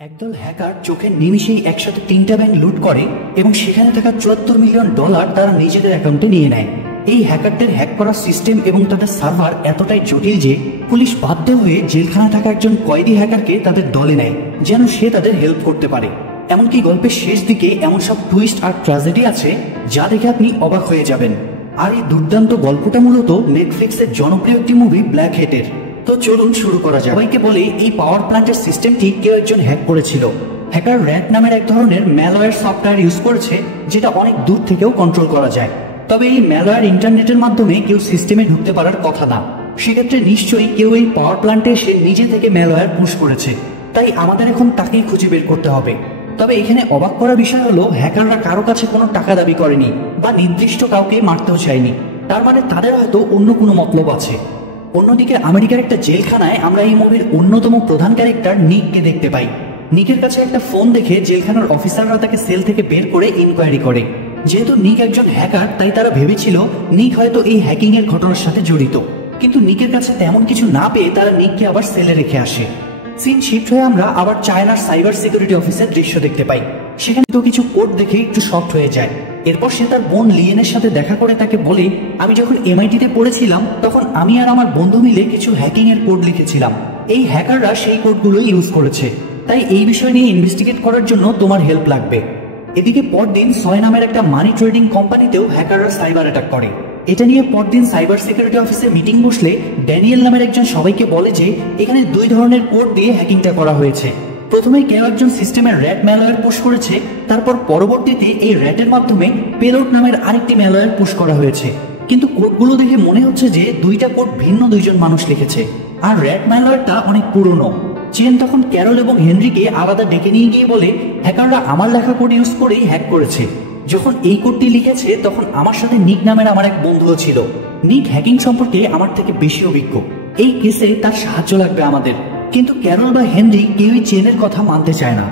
একদল হ্যাকার চোখের নিমিষেই একসাথে 3টা ব্যাংক লুট করে এবং সেখানে থাকা $74 মিলিয়ন তারা নিজেদের অ্যাকাউন্টে নিয়ে নেয়। এই হ্যাকারদের হ্যাক করা সিস্টেম এবং তাদের সার্ভার এতটাই জটিল যে পুলিশ বাধ্য হয়ে জেলখানায় থাকা একজন কয়েদি হ্যাকারকে তাদের দলে নেয় যেন সে তাদের হেল্প করতে পারে। এমনকি গল্পের শেষ দিকে এমন সব টুইস্ট আর ট্র্যাজেডি আছে যা দেখে আপনি অবাক হয়ে যাবেন। আর এই দুর্দান্ত গল্পটা মূলত নেটফ্লিক্সের জনপ্রিয় একটি মুভি ব্ল্যাক হেটের। তো চলুন শুরু করা যাক। সবাইকে বলে এই পাওয়ার প্ল্যান্টের সিস্টেমটি কেউ একজন হ্যাক করেছিল। হ্যাকার র্যাট নামের এক ধরনের ম্যালওয়্যার সফটওয়্যার ইউজ করেছে যেটা অনেক দূর থেকেও কন্ট্রোল করা যায়। তবে এই ম্যালওয়্যার ইন্টারনেটের মাধ্যমে কেউ সিস্টেমে ঢুকতে পারার কথা না। সেক্ষেত্রে নিশ্চয়ই কেউ এই পাওয়ার প্ল্যান্টে এসে নিজে থেকে ম্যালওয়্যার পুশ করেছে। তাই আমাদের এখন তাকেই খুঁজে বের করতে হবে। তবে এখানে অবাক করা বিষয় হলো হ্যাকাররা কারো কাছে কোনো টাকা দাবি করেনি বা নির্দিষ্ট কাউকে মারতেও চায়নি। তার মানে তাদের হয়তো অন্য কোনো মতলব আছে। অন্যদিকে আমেরিকার একটা জেলখানায় আমরা এই মুভির অন্যতম প্রধান ক্যারেক্টার নিককে দেখতে পাই। নিকের কাছে একটা ফোন দেখে জেলখানার অফিসাররা তাকে সেল থেকে বের করে ইনকোয়ারি করে। যেহেতু নিক একজন হ্যাকার তাই তারা ভেবেছিল নিক হয়তো এই হ্যাকিং এর ঘটনার সাথে জড়িত, কিন্তু নিকের কাছে তেমন কিছু না পেয়ে তারা নিককে আবার সেলে রেখে আসে। সিন শিফট হয়ে আমরা আবার চায়নার সাইবার সিকিউরিটি অফিসের দৃশ্য দেখতে পাই। সেখানে তো কিছু কোড দেখে একটু শকড হয়ে যায়। এরপর সে তার বোন লিয়েনের সাথে দেখা করে তাকে বলে, আমি যখন এমআইটিতে পড়েছিলাম তখন আমি আর আমার বন্ধু মিলে কিছু হ্যাকিং এর কোড লিখেছিলাম। এই হ্যাকাররা সেই কোডগুলো ইউজ করেছে, তাই এই বিষয় নিয়ে ইনভেস্টিগেট করার জন্য তোমার হেল্প লাগবে। এদিকে পরদিন সয় নামের একটা মানি ট্রেডিং কোম্পানিতেও হ্যাকাররা সাইবার অ্যাটাক করে। এটা নিয়ে পরদিন সাইবার সিকিউরিটি অফিসে মিটিং বসলে ড্যানিয়েল নামের একজন সবাইকে বলে যে এখানে দুই ধরনের কোড দিয়ে হ্যাকিংটা করা হয়েছে। প্রথমে কেউ একজন সিস্টেমের র্যাট ম্যালওয়্যার পুশ করেছে, তারপর পরবর্তীতে এই র্যাটের মাধ্যমে পেলোড নামের আরেকটি ম্যালওয়্যার পুশ করা হয়েছে। কিন্তু কোডগুলো দেখে মনে হচ্ছে যে দুইটা কোড ভিন্ন দুইজন মানুষ লিখেছে, আর র্যাট ম্যালওয়্যারটা অনেক পুরনো। চেন তখন ক্যারল এবং হেনরিকে আলাদা ডেকে নিয়ে গিয়ে বলে, হ্যাকাররা আমার লেখা কোড ইউজ করেই হ্যাক করেছে। যখন এই কোডটি লিখেছে তখন আমার সাথে নিক নামের আমার এক বন্ধুও ছিল। নিক হ্যাকিং সম্পর্কে আমার থেকে বেশি অভিজ্ঞ। এই কেসে তার সাহায্য লাগবে আমাদের। কিন্তু ক্যারল বা হেনরি কেউই চেনের কথা মানতে চায় না।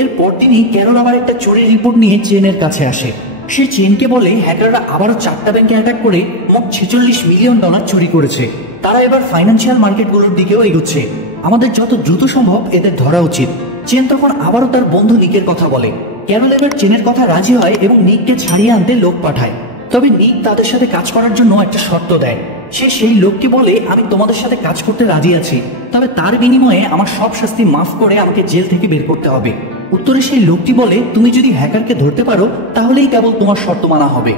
এরপর দিনই ক্যারল আবার একটা চুরির রিপোর্ট নিয়ে চেনের কাছে আসে। সে চেনকে বলে হ্যাকাররা আবারও 4টা ব্যাংকে অ্যাটাক করে মোট $46 মিলিয়ন চুরি করেছে। তারা এবার ফাইন্যান্সিয়াল মার্কেটগুলোর দিকেও এগোচ্ছে। আমাদের যত দ্রুত সম্ভব এদের ধরা উচিত। চেন তখন আবারও তার বন্ধু নিকের কথা বলে। ক্যারল এবার চেনের কথা রাজি হয় এবং নিককে ছাড়িয়ে আনতে লোক পাঠায়। তবে নিক তাদের সাথে কাজ করার জন্য একটা শর্ত দেয়। সে সেই লোককে বলে, আমি তোমাদের সাথে কাজ করতে রাজি আছি, তবে তার বিনিময়ে আমার সব শাস্তি মাফ করে আমাকে জেল থেকে বের করতে হবে। উত্তরে সেই লোকটি বলে, তুমি যদি হ্যাকারকে ধরতে পারো তাহলেই কেবল তোমার শর্ত মানা হবে।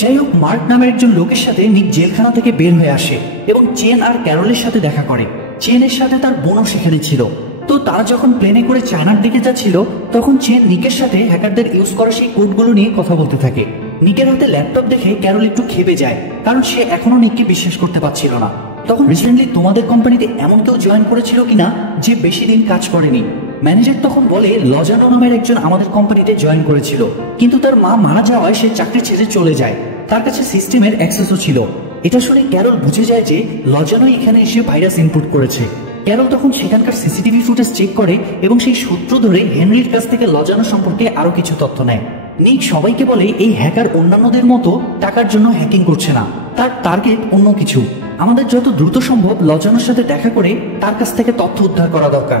যাই হোক, মার্ক নামের একজন লোকের সাথে নিক জেলখানা থেকে বের হয়ে আসে এবং চেন আর ক্যারলের সাথে দেখা করে। চেনের সাথে তার বোনও সেখানে ছিল। তো তারা যখন প্লেনে করে চায়নার দিকে যাচ্ছিল তখন চেন নিকের সাথে হ্যাকারদের ইউজ করা সেই কোডগুলো নিয়ে কথা বলতে থাকে। নিকের হাতে ল্যাপটপ দেখে ক্যারল একটু খেপে যায়, কারণ সে এখনো নিককে বিশ্বাস করতে পারছিল না। তখন রিসেন্টলি তোমাদের কোম্পানিতে এমন কেউ জয়েন করেছিল কিনা যে বেশি দিন কাজ করেনি? ম্যানেজার তখন বলে, লজানো নামের একজন আমাদের কোম্পানিতে জয়েন করেছিল, কিন্তু তার মা মারা যাওয়ায় সে চাকরি ছেড়ে চলে যায়। তার কাছে সিস্টেমের অ্যাক্সেসও ছিল। এটা শুনে ক্যারল বুঝে যায় যে লজানোই এখানে এসে ভাইরাস ইনপুট করেছে। ক্যারল তখন সেখানকার সিসিটিভি ফুটেজ চেক করে এবং সেই সূত্র ধরে হেনরির কাছ থেকে লজানো সম্পর্কে আরো কিছু তথ্য নেয়। নিক সবাইকে বলে, এই হ্যাকার অন্যান্যদের মতো টাকার জন্য হ্যাকিং করছে না, তার টার্গেট অন্য কিছু। আমাদের যত দ্রুত সম্ভব লজানোর সাথে দেখা করে তার কাছ থেকে তথ্য উদ্ধার করা দরকার।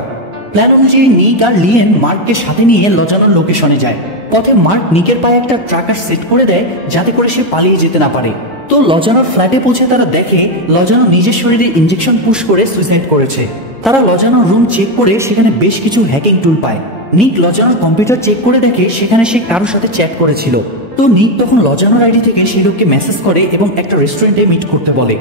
প্ল্যান অনুযায়ী নিক আর লিয়েন মার্ককে সাথে নিয়ে লজানোর লোকেশনে যায়। পথে মার্ক নিকের পায়ে একটা ট্র্যাকার সেট করে দেয় যাতে করে সে পালিয়ে যেতে না পারে। তো লজানোর ফ্ল্যাটে পৌঁছে তারা দেখে লজানো নিজের শরীরে ইনজেকশন পুশ করে সুইসাইড করেছে। তারা লজানোর রুম চেক করে সেখানে বেশ কিছু হ্যাকিং টুল পায়। নিক লজানোর কম্পিউটার চেক করে দেখে সেখানে সে কারোর সাথে চ্যাট করেছিল। তো নিক তখন লজানোর আইডি থেকে সেই লোককে মেসেজ করে এবং একটা রেস্টুরেন্টে মিট করতে বলে।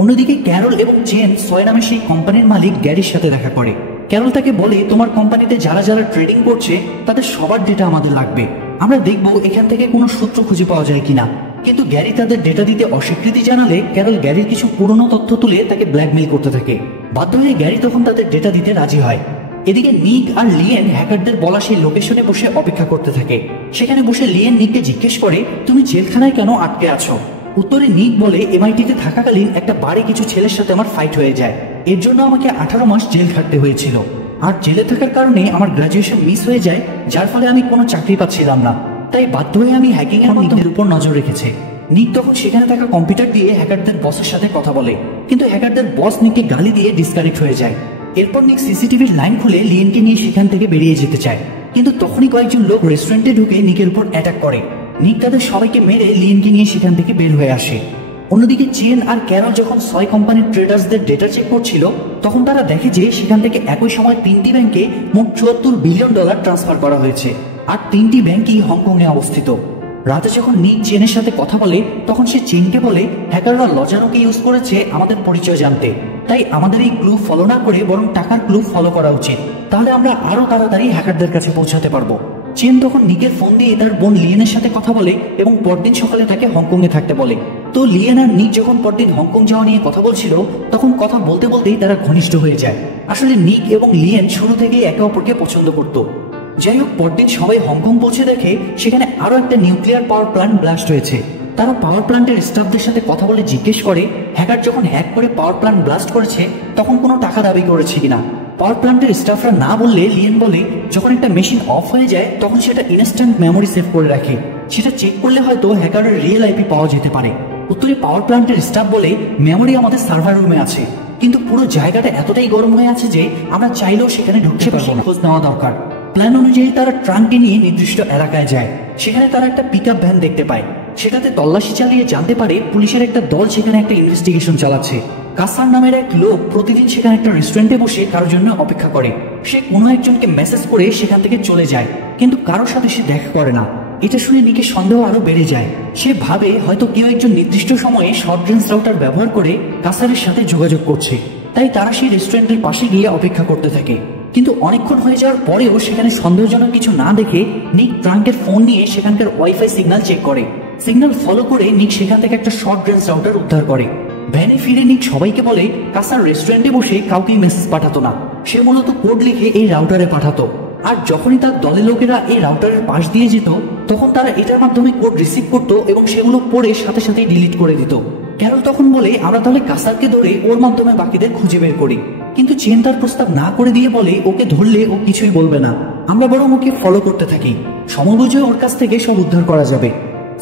অন্যদিকে ক্যারল এবং চেন সয় নামে সেই কোম্পানির মালিক গ্যারির সাথে দেখা করে। ক্যারল তাকে বলে, তোমার কোম্পানিতে যারা যারা ট্রেডিং করছে তাদের সবার ডেটা আমাদের লাগবে। আমরা দেখবো এখান থেকে কোনো সূত্র খুঁজে পাওয়া যায় কিনা। কিন্তু গ্যারি তাদের ডেটা দিতে অস্বীকৃতি জানালে ক্যারল গ্যারির কিছু পুরনো তথ্য তুলে তাকে ব্ল্যাকমেইল করতে থাকে। বাধ্য হয়ে গ্যারি তখন তাদের ডেটা দিতে রাজি হয়। এদিকে নিক আর লিয়েন হ্যাকারদের বলা সেই লোকেশনে বসে অপেক্ষা করতে থাকে। সেখানে বসে লিয়েন নিককে জিজ্ঞেস করে, তুমি জেলখানায় কেন আটকে আছো? উত্তরে নিক বলে, এমআইটিতে থাকাকালীন একটা বাড়ি কিছু ছেলের সাথে আমার ফাইট হয়ে যায়। এর জন্য আমাকে 18 মাস জেল খাটতে হয়েছিল। আর জেলে থাকার কারণে আমার গ্রাজুয়েশন মিস হয়ে যায়, যার ফলে আমি কোনো চাকরি পাচ্ছিলাম না। তাই বাধ্য হয়ে আমি হ্যাকিং এর মাধ্যমের উপর নজর রেখেছি। নিক তখন সেখানে থাকা কম্পিউটার দিয়ে হ্যাকারদের বসের সাথে কথা বলে, কিন্তু হ্যাকারদের বস নিককে গালি দিয়ে ডিসকানেক্ট হয়ে যায়। এরপর নিক সিসিটিভির লাইন খুলে লিয়েনকে নিয়ে সেখান থেকে বেরিয়ে যেতে চায়, কিন্তু তখনই কয়েকজন লোক রেস্টুরেন্টে ঢুকে নিকের উপর অ্যাটাক করে। নিক তাদের সবাইকে মেরে লিয়েনকে নিয়ে সেখান থেকে বের হয়ে আসে। অন্যদিকে চেন আর ক্যারল যখন সয় কোম্পানির ট্রেডার্সদের ডেটা চেক করছিল, তখন তারা দেখে যে সেখান থেকে একই সময় 3টি ব্যাংকে মোট $74 বিলিয়ন ট্রান্সফার করা হয়েছে, আর 3টি ব্যাংকই হংকংয়ে অবস্থিত। রাতে যখন নিক চেনের সাথে কথা বলে, তখন সে চেনকে বলে হ্যাকাররা লজানোকে ইউজ করেছে আমাদের পরিচয় জানতে, তাই আমাদের এই ক্লু ফলো না করে বরং টাকার ক্লু ফলো করা উচিত, তাহলে আমরা আরো তাড়াতাড়ি হ্যাকারদের কাছে পৌঁছাতে পারবো। চেন তখন নিকের ফোন দিয়ে তার বোন লিয়েনের সাথে কথা বলে এবং পরদিন সকালে তাকে হংকংয়ে থাকতে বলে। তো লিয়েন আর নিক যখন পরদিন হংকং যাওয়া নিয়ে কথা বলছিল, তখন কথা বলতে বলতেই তারা ঘনিষ্ঠ হয়ে যায়। আসলে নিক এবং লিয়েন শুরু থেকেই একে অপরকে পছন্দ করত। যাই হোক, পরদিন সবাই হংকং পৌঁছে দেখে সেখানে আরো একটা নিউক্লিয়ার পাওয়ার প্ল্যান্ট ব্লাস্ট হয়েছে। তারা পাওয়ার প্ল্যান্টের স্টাফদের সাথে কথা বলে জিজ্ঞেস করে হ্যাকার যখন হ্যাক করে পাওয়ার প্ল্যান্ট ব্লাস্ট করেছে তখন কোনো টাকা দাবি করেছে কিনা। পাওয়ার প্ল্যান্টের স্টাফরা না বললে লিয়েন বলে যখন একটা মেশিন অফ হয়ে যায় তখন সেটা ইনস্ট্যান্ট মেমোরি সেভ করে রাখে, সেটা চেক করলে হয়তো হ্যাকারের রিয়েল আইপি পাওয়া যেতে পারে। উত্তরে পাওয়ার প্ল্যান্টের স্টাফ বলে মেমোরি আমাদের সার্ভার রুমে আছে, কিন্তু পুরো জায়গাটা এতটাই গরম হয়ে আছে যে আমরা চাইলেও সেখানে ঢুকতে পারবো না, খোঁজ নেওয়া দরকার। প্ল্যান অনুযায়ী তারা ট্রাঙ্ককে নিয়ে নির্দিষ্ট এলাকায় যায়। সেখানে তারা একটা পিকআপ ভ্যান দেখতে পায়, সেটাতে তল্লাশি চালিয়ে জানতে পারে পুলিশের একটা দল সেখানে একটা ইনভেস্টিগেশন চালাচ্ছে। কাসার নামের এক লোক প্রতিদিন সেখানে একটা রেস্টুরেন্টে বসে কারোর জন্য অপেক্ষা করে। সে কোনো একজনকে মেসেজ করে সেখান থেকে চলে যায়, কিন্তু কারোর সাথে সে দেখা করে না। এটা শুনে নিকের সন্দেহ আরো বেড়ে যায়। সে ভাবে হয়তো কেউ একজন নির্দিষ্ট সময়ে শর্ট রেঞ্জ রাউটার ব্যবহার করে কাসারের সাথে যোগাযোগ করছে, তাই তারা সেই রেস্টুরেন্টের পাশে গিয়ে অপেক্ষা করতে থাকে। কিন্তু অনেকক্ষণ হয়ে যাওয়ার পরেও সেখানে সন্দেহজনক কিছু না দেখে নিক ট্রাঙ্কের ফোন নিয়ে সেখানকার ওয়াইফাই সিগন্যাল চেক করে। সিগন্যাল ফলো করে নিক সেখান থেকে একটা শর্ট রেঞ্জ রাউটার উদ্ধার করে। ভ্যানে ফিরে নিক সবাইকে বলে কাসার রেস্টুরেন্টে বসে কাউকে মেসেজ পাঠাতো না, সে মূলত কোড লিখে এই রাউটারে পাঠাতো। আর যখনই তার দলের লোকেরা এই রাউটারের পাশ দিয়ে যেত তখন তারা এটার মাধ্যমে কোড রিসিভ করতো এবং সেগুলো পড়ে সাথে সাথে ডিলিট করে দিত। ক্যারল তখন বলে আমরা তাহলে কাসারকে ধরে ওর মাধ্যমে বাকিদের খুঁজে বের করি, কিন্তু চেন তার প্রস্তাব না করে দিয়ে বলে ওকে ধরলে ও কিছুই বলবে না, আমরা বরং ওকে ফলো করতে থাকি, সময় বুঝে ওর কাছ থেকে সব উদ্ধার করা যাবে।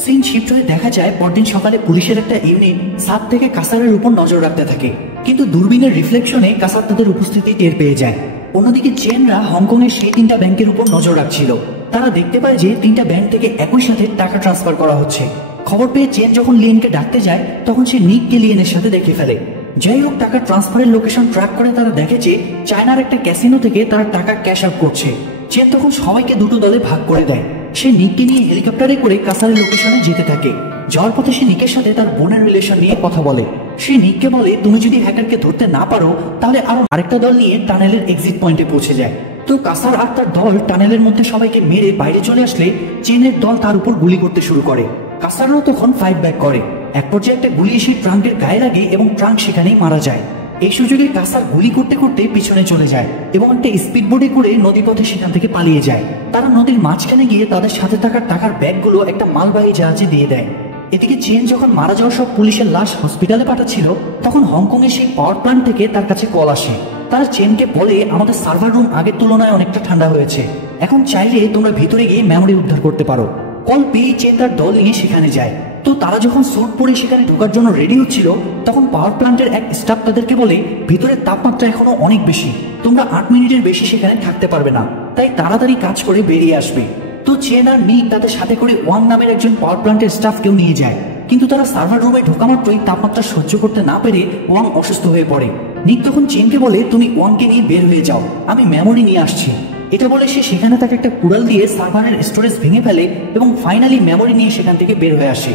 সিন শিফট হয়ে দেখা যায় পরদিন সকালে পুলিশের একটা ইউনিট সাত থেকে কাসারের উপর নজর রাখতে থাকে, কিন্তু দূরবীনের রিফ্লেকশনে কাসার তাদের উপস্থিতি টের পেয়ে যায়। অন্যদিকে চেনরা হংকং এর সেই 3টা ব্যাংকের উপর নজর রাখছিল। তারা দেখতে পায় যে 3টা ব্যাংক থেকে একই সাথে টাকা ট্রান্সফার করা হচ্ছে। খবর পেয়ে চেন যখন লিয়েনকে ডাকতে যায় তখন সে নিককে লিয়েনের সাথে দেখে ফেলে। যাই হোক, টাকা ট্রান্সফারের লোকেশন ট্র্যাক করে তারা দেখে যে চায়নার একটা ক্যাসিনো থেকে তারা টাকা ক্যাশ আউট করছে। চেন তখন সবাইকে দুটো দলে ভাগ করে দেয়। সে নিককে নিয়ে হেলিকপ্টারে করে কাসারের লোকেশনে যেতে থাকে। যাওয়ার পথে সে নিকের সাথে তার বোনের রিলেশন নিয়ে কথা বলে। সে নিককে বলে তুমি যদি হ্যাকারকে ধরতে না পারো তাহলে আরো আরেকটা দল নিয়ে টানেলের এক্সিট পয়েন্টে পৌঁছে যায়। তো কাসার আর তার দল টানেলের মধ্যে সবাইকে মেরে বাইরে চলে আসলে চেনের দল তার উপর গুলি করতে শুরু করে। কাসারও তখন ফাইট ব্যাক করে। এক পর্যায়ে একটা গুলি এসে ট্রাঙ্কের গায়ে লাগে এবং ট্রাঙ্ক সেখানেই মারা যায়। এই সুযোগে কাসার গুলি করতে করতে পিছনে চলে যায় এবং একটা স্পিড বোটে করে নদীপথে সেখান থেকে পালিয়ে যায়। তারা নদীর মাঝখানে গিয়ে তাদের সাথে থাকা টাকার ব্যাগগুলো একটা মালবাহী জাহাজে দিয়ে দেয়। এদিকে চেন যখন মারা যাওয়া সব পুলিশের লাশ হসপিটালে পাঠাচ্ছিল তখন হংকং এর সেই পাওয়ার প্ল্যান্ট থেকে তার কাছে কল আসে। তারা চেনকে বলে আমাদের সার্ভার রুম আগের তুলনায় অনেকটা ঠান্ডা হয়েছে, এখন চাইলে তোমরা ভিতরে গিয়ে মেমোরি উদ্ধার করতে পারো। কল পেয়ে চেন তার দল নিয়ে সেখানে যায়। তো তারা যখন স্যুট পরে সেখানে ঢোকার জন্য রেডি হচ্ছিল তখন পাওয়ার প্ল্যান্টের এক স্টাফ তাদেরকে বলে ভিতরের তাপমাত্রা এখনো অনেক বেশি, তোমরা 8 মিনিটের বেশি সেখানে থাকতে পারবে না, তাই তাড়াতাড়ি কাজ করে বেরিয়ে আসবে। তো চেন আর নিক তাদের সাথে করে ওয়াং নামের একজন পাওয়ার প্ল্যান্টের স্টাফকেও নিয়ে যায়, কিন্তু তারা সার্ভার রুমে ঢোকা মাত্রই তাপমাত্রা সহ্য করতে না পেরে ওয়াং অসুস্থ হয়ে পড়ে। নিক তখন চেনকে বলে তুমি ওয়াংকে নিয়ে বের হয়ে যাও, আমি মেমোরি নিয়ে আসছি। এটা বলে সে সেখানে তাকে একটা কুড়াল দিয়ে সার্ভারের স্টোরেজ ভেঙে ফেলে এবং ফাইনালি মেমোরি নিয়ে সেখান থেকে বের হয়ে আসে।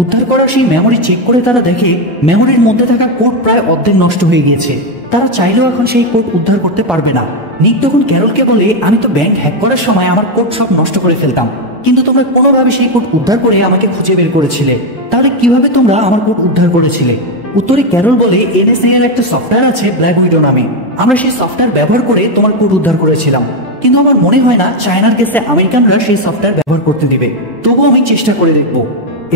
উদ্ধার করা সেই মেমোরি চেক করে তারা দেখে মেমোরির মধ্যে থাকা কোড প্রায় অর্ধেক নষ্ট হয়ে গিয়েছে। তারা চাইলেও এখন সেই কোড উদ্ধার করতে পারবে না। নিক তখন ক্যারলকে বলে আমি তো ব্যাংক হ্যাক করার সময় আমার কোড সব নষ্ট করে ফেলতাম, কিন্তু তোমরা কোনোভাবে সেই কোড উদ্ধার করে আমাকে খুঁজে বের করেছিলে, তাহলে কিভাবে তোমরা আমার কোড উদ্ধার করেছিলে? উত্তরে ক্যারল বলে এনএসএ এর একটা সফটওয়্যার আছে ব্ল্যাক উইডো নামে, আমরা সেই সফটওয়্যার ব্যবহার করে তোমার কোড উদ্ধার করেছিলাম, কিন্তু আমার মনে হয় না চায়নার কেসে আমেরিকানরা সেই সফটওয়্যার ব্যবহার করতে দিবে, তবুও আমি চেষ্টা করে দেখবো।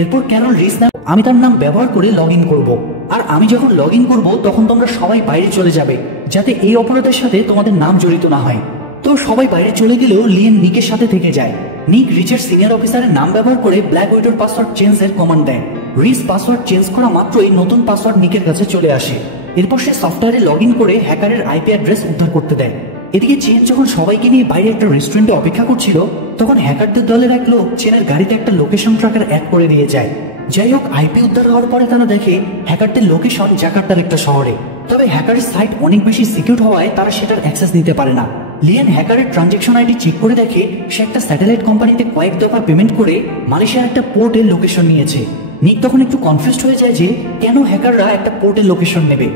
এরপর ক্যারল রিস্ক নাম আমি তার নাম ব্যবহার করে লগ ইন করবো, আর আমি যখন লগ ইন করবো তখন তোমরা সবাই বাইরে চলে যাবে যাতে এই অপরাধের সাথে তোমাদের নাম জড়িত না হয়। তো সবাই বাইরে চলে গেলেও লিয়েন নিকের সাথে থেকে যায়। নিক রিচের সিনিয়র অফিসারের নাম ব্যবহার করে ব্ল্যাক উইডোর পাসওয়ার্ড চেঞ্জ এর কমান্ড দেয়। রিচ পাসওয়ার্ড চেঞ্জ করা মাত্রই নতুন পাসওয়ার্ড নিকের কাছে চলে আসে। এরপর সে সফটওয়্যারে লগ ইন করে হ্যাকারের আইপি অ্যাড্রেস উদ্ধার করতে দেয়। এদিকে চেন যখন সবাইকে নিয়ে বাইরে একটা রেস্টুরেন্টে অপেক্ষা করছিল, তখন হ্যাকারদের দলের এক লোক চেনের গাড়িতে একটা লোকেশন ট্র্যাকার অ্যাড করে দিয়ে যায়। যাই হোক, আইপি উদ্ধার হওয়ার পরে তারা দেখে হ্যাকারদের লোকেশন জাকার্তার একটা শহরে। তবে হ্যাকারের সাইট অনেক বেশি সিকিউর হওয়ায় তারা সেটার অ্যাক্সেস নিতে পারে না। লিয়েন হ্যাকারের ট্রানজেকশন আইডি চেক করে দেখে সে একটা স্যাটেলাইট কোম্পানিতে কয়েক দফা পেমেন্ট করে মালয়েশিয়ার একটা পোর্টের লোকেশন নিয়েছে। নিক তখন একটু কনফিউজড হয়ে যায় যে কেন হ্যাকাররা একটা পোর্টের লোকেশন নেবে।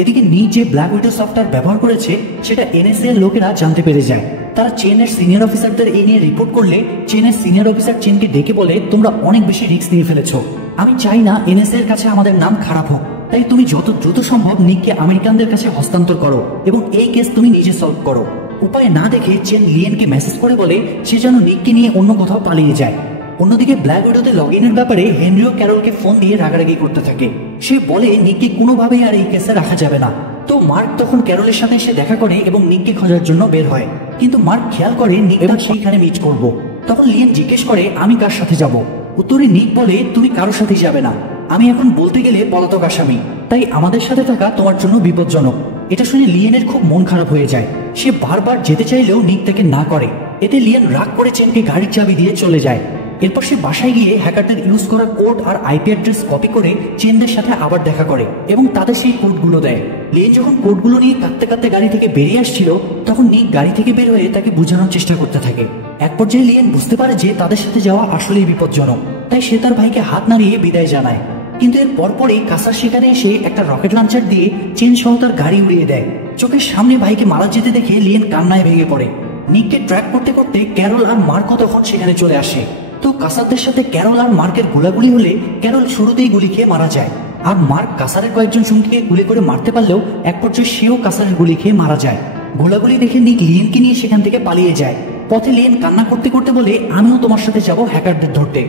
এদিকে নিক যে ব্ল্যাক উইডো সফটওয়্যার ব্যবহার করেছে সেটা এনএসএ এর লোকেরা জানতে পেরে যায়। তারা চেনের সিনিয়র অফিসারদের এই নিয়ে রিপোর্ট করলে চেনের সিনিয়র অফিসার চেনকে ডেকে বলে, তোমরা অনেক বেশি রিস্ক নিয়ে ফেলেছো, আমি চাই না এনএসএ এর কাছে আমাদের নাম খারাপ হোক, তাই তুমি যত দ্রুত সম্ভব নিককে আমেরিকানদের কাছে হস্তান্তর করো এবং এই কেস তুমি নিজে সলভ করো। উপায় না দেখে চেন লিয়েনকে মেসেজ করে বলে সে যেন নিককে নিয়ে অন্য কোথাও পালিয়ে যায়। অন্যদিকে ব্ল্যাক উইডোতে লগ ইনের ব্যাপারে হেনরিও ক্যারলকে ফোন দিয়ে রাগারাগি করতে থাকে। সে বলে নিককে কোনোভাবেই আর এই কেসে রাখা যাবে না। তো মার্ক তখন ক্যারলের সাথে এসে দেখা করে এবং নিককে খোঁজার জন্য বের হয়, কিন্তু মার্ক খেয়াল করে নিক এবং সেইখানে মিট করব। তখন লিয়েন জিজ্ঞেস করে আমি কার সাথে যাব। উত্তরে নিক বলে তুমি কারোর সাথে যাবে না, আমি এখন বলতে গেলে পলাতক আসামি, তাই আমাদের সাথে থাকা তোমার জন্য বিপজ্জনক। এটা শুনে লিয়েনের খুব মন খারাপ হয়ে যায়। সে বারবার যেতে চাইলেও নিক তাকে না করে। এতে লিয়েন রাগ করে চেনকে গাড়ির চাবি দিয়ে চলে যায়। এরপর সে বাসায় গিয়ে হ্যাকারদের ইউজ করা কোড আর আইপি অ্যাড্রেস কপি করে চেনদের সাথে আবার দেখা করে এবং তাদের সেই কোডগুলো দেয়। লিয়েন যখন কোডগুলো নিয়ে কাঁদতে কাঁদতে গাড়ি থেকে বেরিয়ে আসছিল, তখন নিক গাড়ি থেকে বের হয়ে তাকে বোঝানোর চেষ্টা করতে থাকে। এক পর্যায়ে লিয়েন বুঝতে পারে যে তাদের সাথে যাওয়া আসলেই বিপজ্জনক, তাই সে তার ভাইকে হাত নাড়িয়ে বিদায় জানায়। কিন্তু এর পরপরই কাসার সেখানে এসে একটা রকেট লঞ্চার দিয়ে চেন সহ তার গাড়ি উড়িয়ে দেয়। চোখের সামনে ভাইকে মারা যেতে দেখে লিয়েন কান্নায় ভেঙে পড়ে। নিককে ট্র্যাক করতে করতে ক্যারল আর মার্কও তখন সেখানে চলে আসে। তো কাসারদের সাথে ক্যারল আর মার্কের গোলাগুলি হলে ক্যারল শুরুতেই গুলি খেয়ে মারা যায়, আর মার্ক কাসারের কয়েকজন সঙ্গীকে গুলি করে মারতে পারলেও এক পর্যায়ে সেও কাসারের গুলি খেয়ে মারা যায়। গোলাগুলি দেখে নিক লিয়েনকে নিয়ে সেখান থেকে পালিয়ে যায়। পথে লিয়েন কান্না করতে করতে বলে আমিও তোমার সাথে যাব হ্যাকারদের ধরতে।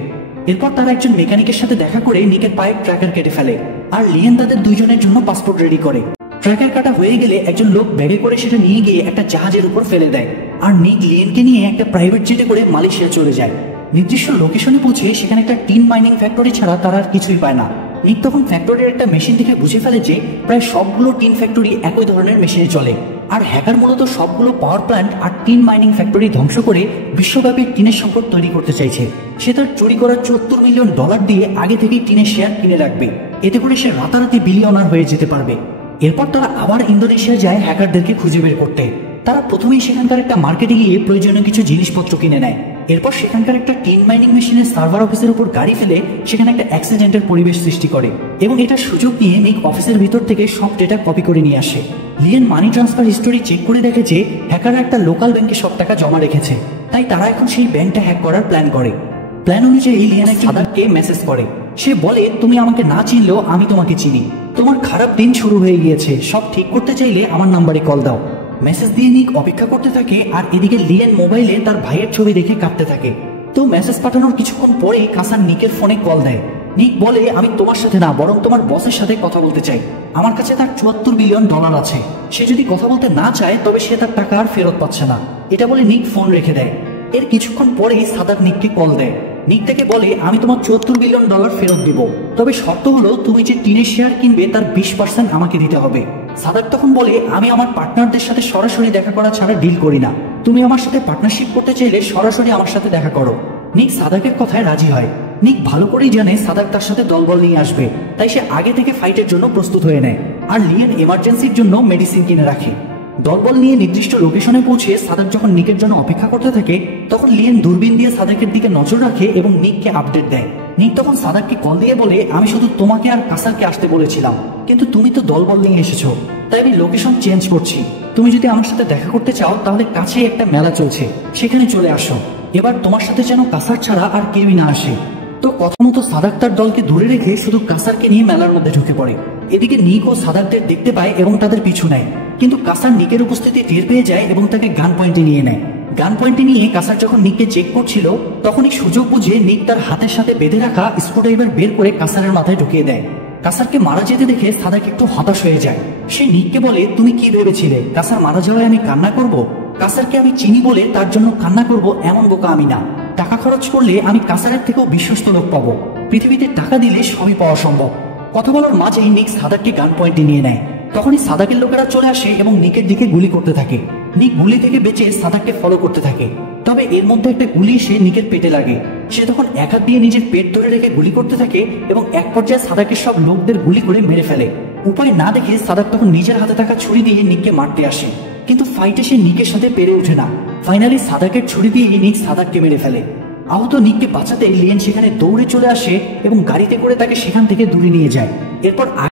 এরপর তারা একজন মেকানিকের সাথে দেখা করে নিকের পায়ে ট্র্যাকার কেটে ফেলে, আর লিয়েন তাদের দুইজনের জন্য পাসপোর্ট রেডি করে। ট্র্যাকার কাটা হয়ে গেলে একজন লোক ব্যাগে করে সেটা নিয়ে গিয়ে একটা জাহাজের উপর ফেলে দেয়, আর নিক লিয়েনকে নিয়ে একটা প্রাইভেট জেটে করে মালয়েশিয়া চলে যায়। নির্দিষ্ট লোকেশনে পৌঁছে সেখানে একটা টিন মাইনিং ফ্যাক্টরি ছাড়া তারা আর কিছুই পায় না। নিক তখন ফ্যাক্টরির একটা মেশিন থেকে বুঝে ফেলে যে প্রায় সবগুলো টিন ফ্যাক্টরি একই ধরনের মেশিনে চলে, আর হ্যাকার মূলত সবগুলো পাওয়ার প্ল্যান্ট আর টিন মাইনিং ফ্যাক্টরি ধ্বংস করে বিশ্বব্যাপী টিনের সংকট তৈরি করতে চাইছে। সে তার চুরি করা $74 মিলিয়ন দিয়ে আগে থেকেই টিনের শেয়ার কিনে রাখবে, এতে করে সে রাতারাতি বিলিয়নার হয়ে যেতে পারবে। এরপর তারা আবার ইন্দোনেশিয়া যায় হ্যাকারদেরকে খুঁজে বের করতে। তারা প্রথমেই সেখানকার একটা মার্কেটে গিয়ে প্রয়োজনীয় কিছু জিনিসপত্র কিনে নেয়। এরপর সেখানকার একটা টিন মাইনিং মেশিনের সার্ভার অফিসের উপর গাড়ি ফেলে সেখানে একটা অ্যাক্সিডেন্টের পরিবেশ সৃষ্টি করে, এবং এটা সুযোগ নিয়ে নিক অফিসের ভিতর থেকে সব ডেটা কপি করে নিয়ে আসে। Lien money transfer history check করে দেখে যে হ্যাকাররা একটা লোকাল ব্যাংকে সব টাকা জমা রেখেছে, তাই তারা এখন সেই ব্যাংকটা হ্যাক করার প্ল্যান করে। প্ল্যান অনুযায়ী লিয়েন এক ফাদারকে মেসেজ করে। সে বলে তুমি আমাকে না চিনলেও আমি তোমাকে চিনি, তোমার খারাপ দিন শুরু হয়ে গিয়েছে, সব ঠিক করতে চাইলে আমার নাম্বারে কল দাও। মেসেজ দিয়ে নিক অপেক্ষা করতে থাকে, আর এদিকে লিয়েন মোবাইলে তার ভাইয়ের ছবি দেখে কাঁদতে থাকে। তো মেসেজ পাঠানোর কিছুক্ষণ পরেই কাসার নিকের ফোনে কল দেয়। নিক বলে আমি তোমার সাথে না, বরং তোমার বসের সাথে কথা বলতে চাই, আমার কাছে তার $74 বিলিয়ন আছে, সে যদি কথা বলতে না চায় তবে সে তার টাকা আর ফেরত পাচ্ছে না। এটা বলে নিক ফোন রেখে দেয়। এর কিছুক্ষণ পরেই সাদাত নিককে কল দেয়। নিক তাকে বলে আমি তোমার $74 বিলিয়ন ফেরত দিব, তবে শর্ত হলো তুমি যে টিনের শেয়ার কিনবে তার 20% আমাকে দিতে হবে। সাদাত তখন বলে আমি আমার পার্টনারদের সাথে সরাসরি দেখা করা ছাড়া ডিল করি না, তুমি আমার সাথে পার্টনারশিপ করতে চাইলে সরাসরি আমার সাথে দেখা করো। নিক সাদাকের কথায় রাজি হয়। নিক ভালো করেই জানে সাদাক তার সাথে দলবল নিয়ে আসবে, তাই সে আগে থেকে ফাইটের জন্য প্রস্তুত হয়ে নেয়, আর লিয়েন এমার্জেন্সির জন্য মেডিসিন কিনে রাখে। দলবল নিয়ে নির্দিষ্ট লোকেশনে পৌঁছে সাদাক যখন নিকের জন্য অপেক্ষা করতে থাকে, তখন লিয়েন দূরবীন দিয়ে সাদাকের দিকে নজর রাখে এবং নিককে আপডেট দেয়। নিক তখন সাদাককে কল দিয়ে বলে আমি শুধু তোমাকে আর কাসারকে আসতে বলেছিলাম, কিন্তু তুমি তো দলবল নিয়ে এসেছো, তাই আমি লোকেশন চেঞ্জ করছি। তুমি যদি আমার সাথে দেখা করতে চাও তাহলে কাছেই একটা মেলা চলছে, সেখানে চলে আসো। এবার তোমার সাথে যেন কাসার ছাড়া আর কেউই না আসে। তো কথা মতো সাদাক তার দলকে দূরে রেখে শুধু কাসারকে নিয়ে মেলার মধ্যে ঢুকে পড়ে। এদিকে নিক ও সাদাকদের দেখতে পায় এবং তাদের পিছু নেয়, কিন্তু কাসার নিকের উপস্থিতি টের পেয়ে যায় এবং তাকে গান পয়েন্টে নিয়ে নেয়। গান পয়েন্টে নিয়ে কাসার যখন নিককে চেক করছিল, তখনই সুযোগ বুঝে নিক তার হাতের সাথে বেঁধে রাখা স্ক্রুড্রাইভার বের করে কাসারের মাথায় ঢুকিয়ে দেয়। কাসারকে মারা যেতে দেখে সাদাক একটু হতাশ হয়ে যায়। সে নিককে বলে তুমি কি ভেবেছিলে কাসার মারা যাওয়ায় আমি কান্না করব? কাসারকে আমি চিনি বলে তার জন্য কান্না করব এমন বোকা আমি না। টাকা খরচ করলে আমি কাসারের থেকেও বিশ্বস্ত লোক পাবো, পৃথিবীতে টাকা দিলে সবই পাওয়া সম্ভব। কথা বলার মাঝেই নিক সাদাককে গান পয়েন্টে নিয়ে নেয়। তখনই সাদাকের লোকেরা চলে আসে এবং নিকের দিকে গুলি করতে থাকে। নিক গুলি থেকে বেঁচে সাদাককে ফলো করতে থাকে। তবে এর মধ্যে একটা গুলি এসে নিকের পেটে লাগে। সে তখন এক হাত দিয়ে নিজের পেট ধরে রেখে গুলি করতে থাকে এবং এক পর্যায়ে সাদাকের সব লোকদের গুলি করে মেরে ফেলে। উপায় না দেখে সাদাক তখন নিজের হাতে থাকা ছুরি দিয়ে নিককে মারতে আসে, কিন্তু ফাইটে সে নিকের সাথে পেরে ওঠে না। ফাইনালি সাদাকের ছুরি দিয়ে নিক সাদাককে মেরে ফেলে। আহত নিককে বাঁচাতে লিয়েন সেখানে দৌড়ে চলে আসে এবং গাড়িতে করে তাকে সেখান থেকে দূরে নিয়ে যায়। এরপর